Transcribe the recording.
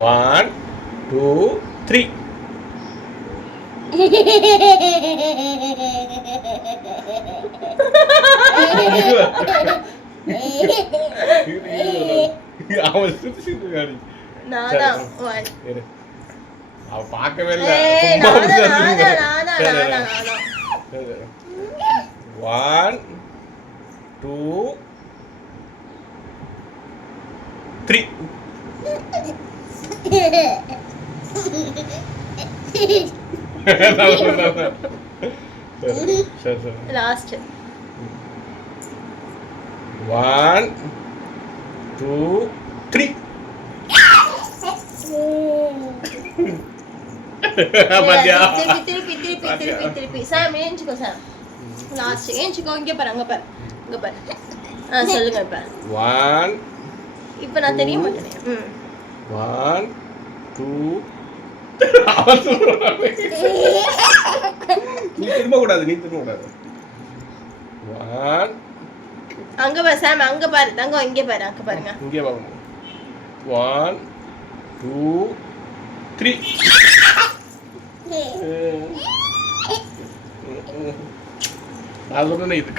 1 2 3 அவன் சுத்தி காடி அவ பார்க்கவே இல்ல சும்மா 1 2 3 லாஸ்ட் 1 2 3 திருப்பி சாம் ஏஞ்சுக்கோ சாம் லாஸ்ட் ஏஞ்சுக்கோ இங்க பாரு அங்க பாரு சொல்லுங்க இப்ப 1 இப்ப நான் தெரிய மாட்டேனே 1 2 நீ திரும்ப கூடாது 1 அங்க பாரு சாம் அங்க பாரு தங்கம் இங்க பாரு அங்க பாருங்க இங்க பாருங்க 1 2 3 நான் சொல்றேன் இது